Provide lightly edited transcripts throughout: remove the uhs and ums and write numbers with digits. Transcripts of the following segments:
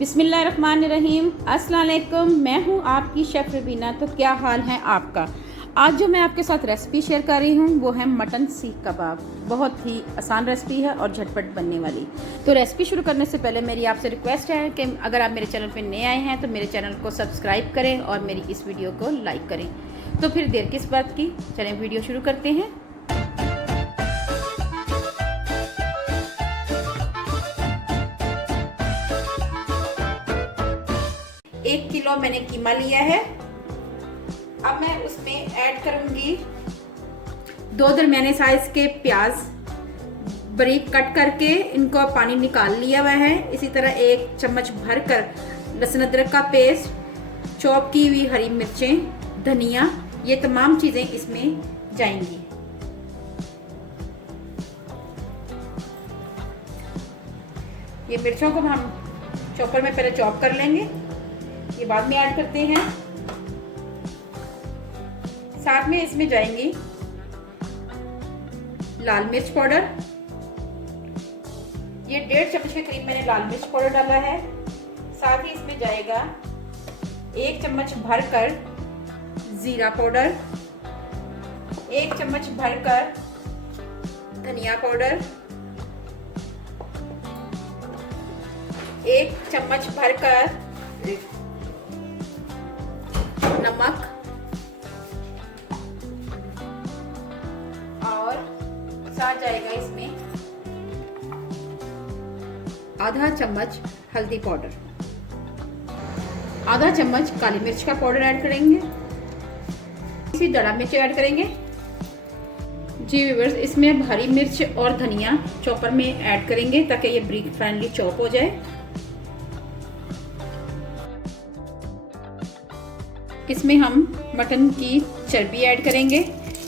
बिस्मिल्लाहिर्रहमानिर्रहीम। अस्सलाम वालेकुम। मैं हूँ आपकी शेफ़ रबीना। तो क्या हाल है आपका? आज जो मैं आपके साथ रेसिपी शेयर कर रही हूँ वो है मटन सीख कबाब। बहुत ही आसान रेसिपी है और झटपट बनने वाली। तो रेसिपी शुरू करने से पहले मेरी आपसे रिक्वेस्ट है कि अगर आप मेरे चैनल पर नए आए हैं तो मेरे चैनल को सब्सक्राइब करें और मेरी इस वीडियो को लाइक करें। तो फिर देर किस बात की, चलें वीडियो शुरू करते हैं। एक किलो मैंने कीमा लिया है। अब मैं उसमें ऐड करूंगी 2 दरमियाने साइज के प्याज, बारीक कट करके इनको पानी निकाल लिया हुआ है। इसी तरह 1 चम्मच भरकर लहसुन अदरक का पेस्ट, चॉप की हुई हरी मिर्चें, धनिया, ये तमाम चीजें इसमें जाएंगी। ये मिर्चों को हम चॉपर में पहले चॉप कर लेंगे, ये बाद में ऐड करते हैं। साथ में इसमें जाएंगी लाल मिर्च पाउडर, ये 1.5 चम्मच के करीब मैंने लाल मिर्च पाउडर डाला है। साथ ही इसमें जाएगा 1 चम्मच भरकर जीरा पाउडर, 1 चम्मच भरकर धनिया पाउडर, 1 चम्मच भरकर नमक और साथ जाएगा इसमें आधा चम्मच हल्दी पाउडर, आधा चम्मच काली मिर्च का पाउडर ऐड करेंगे। इसी दड़ा मिर्च ऐड करेंगे। जी व्यूअर्स, इसमें हरी मिर्च और धनिया चॉपर में ऐड करेंगे ताकि ये ब्रिक फाइनली चॉप हो जाए। इसमें हम मटन की चर्बी ऐड करेंगे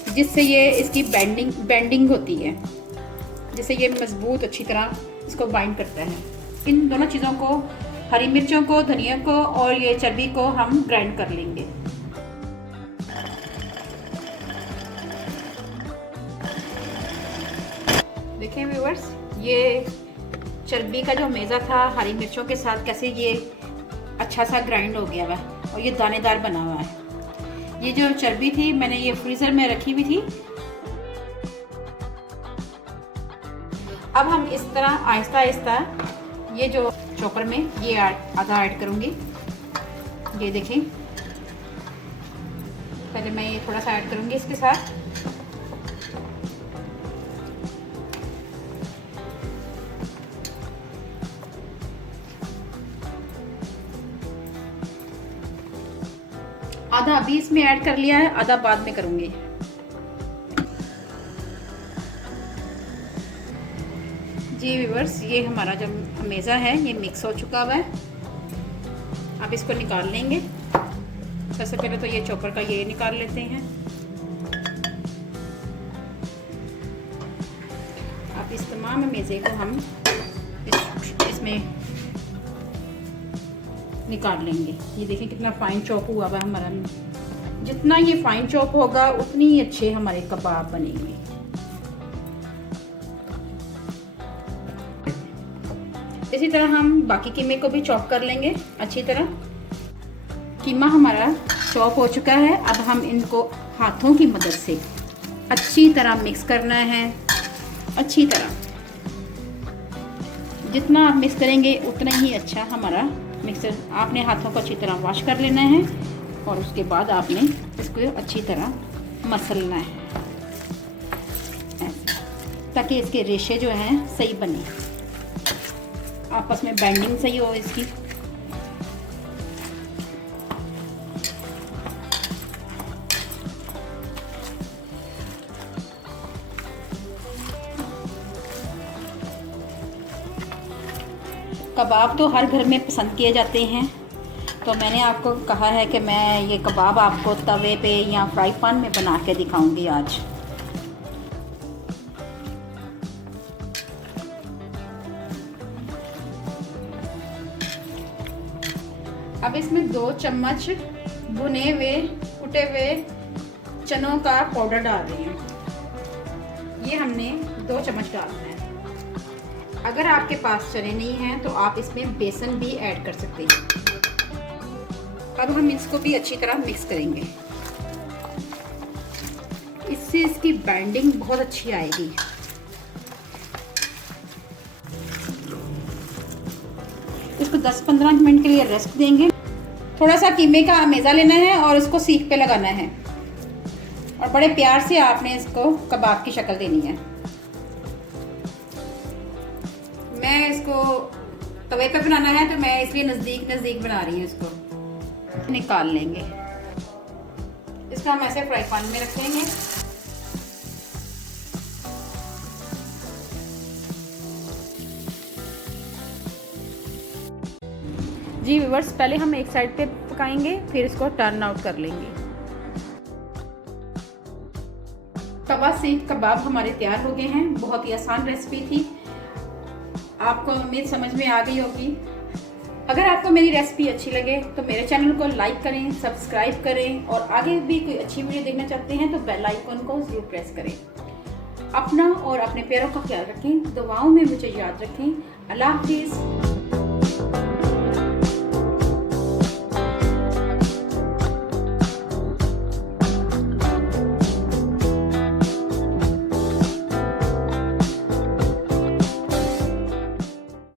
जिससे ये इसकी बैंडिंग होती है, जिससे ये मजबूत अच्छी तरह इसको बाइंड करता है। इन दोनों चीज़ों को, हरी मिर्चों को, धनिया को और ये चर्बी को हम ग्राइंड कर लेंगे। देखें व्यूअर्स, ये चर्बी का जो मेज़ा था हरी मिर्चों के साथ कैसे ये अच्छा सा ग्राइंड हो गया हुआ और ये दानेदार बना हुआ है। ये जो चर्बी थी मैंने ये फ्रीजर में रखी हुई थी। अब हम इस तरह आहिस्ता आहिस्ता ये जो चॉपर में ये आधा ऐड करूंगी। ये देखें, पहले मैं ये थोड़ा सा ऐड करूंगी इसके साथ। आधा अभी इसमें ऐड कर लिया है, आधा बाद में करूंगी। जी व्यूअर्स, ये हमारा जो मेज़ा है ये मिक्स हो चुका हुआ है। अब इसको निकाल लेंगे। सबसे पहले तो ये चॉपर का ये निकाल लेते हैं। अब इस तमाम मेज़े को हम इसमें निकाल लेंगे। ये देखें कितना फाइन चॉप हुआ हुआ हमारा। जितना ये फाइन चॉप होगा उतनी ही अच्छे हमारे कबाब बनेंगे। इसी तरह हम बाकी कीमे को भी चॉप कर लेंगे अच्छी तरह। कीमा हमारा चॉप हो चुका है। अब हम इनको हाथों की मदद से अच्छी तरह मिक्स करना है। अच्छी तरह जितना आप मिक्स करेंगे उतना ही अच्छा हमारा मिक्सर। आपने हाथों को अच्छी तरह वॉश कर लेना है और उसके बाद आपने इसको अच्छी तरह मसलना है ताकि इसके रेशे जो हैं सही बने, आपस में बाइंडिंग सही हो इसकी। कबाब तो हर घर में पसंद किए जाते हैं, तो मैंने आपको कहा है कि मैं ये कबाब आपको तवे पे या फ्राई पैन में बना के दिखाऊंगी आज। अब इसमें 2 चम्मच भुने हुए कुटे हुए चनों का पाउडर डाल रही हूँ। ये हमने 2 चम्मच डालना है। अगर आपके पास चने नहीं हैं तो आप इसमें बेसन भी ऐड कर सकते हैं। अब हम इसको भी अच्छी तरह मिक्स करेंगे, इससे इसकी बाइंडिंग बहुत अच्छी आएगी। इसको 10-15 मिनट के लिए रेस्ट देंगे। थोड़ा सा कीमे का मेज़ा लेना है और इसको सीख पे लगाना है और बड़े प्यार से आपने इसको कबाब की शक्ल देनी है। मैं इसको तवे पे बनाना है तो मैं इसलिए नज़दीक बना रही हूँ। इसको निकाल लेंगे, इसको हम ऐसे फ्राई पैन में रख देंगे। जी व्यूअर्स, पहले हम एक साइड पे पकाएंगे, फिर इसको टर्न आउट कर लेंगे। तवा सीख कबाब हमारे तैयार हो गए हैं। बहुत ही आसान रेसिपी थी, आपको उम्मीद समझ में आ गई होगी। अगर आपको मेरी रेसिपी अच्छी लगे तो मेरे चैनल को लाइक करें, सब्सक्राइब करें और आगे भी कोई अच्छी वीडियो देखना चाहते हैं तो बेल आइकन को जरूर प्रेस करें। अपना और अपने प्यारों का ख्याल रखें, दुआओं में मुझे याद रखें। अल्लाह हाफिज़।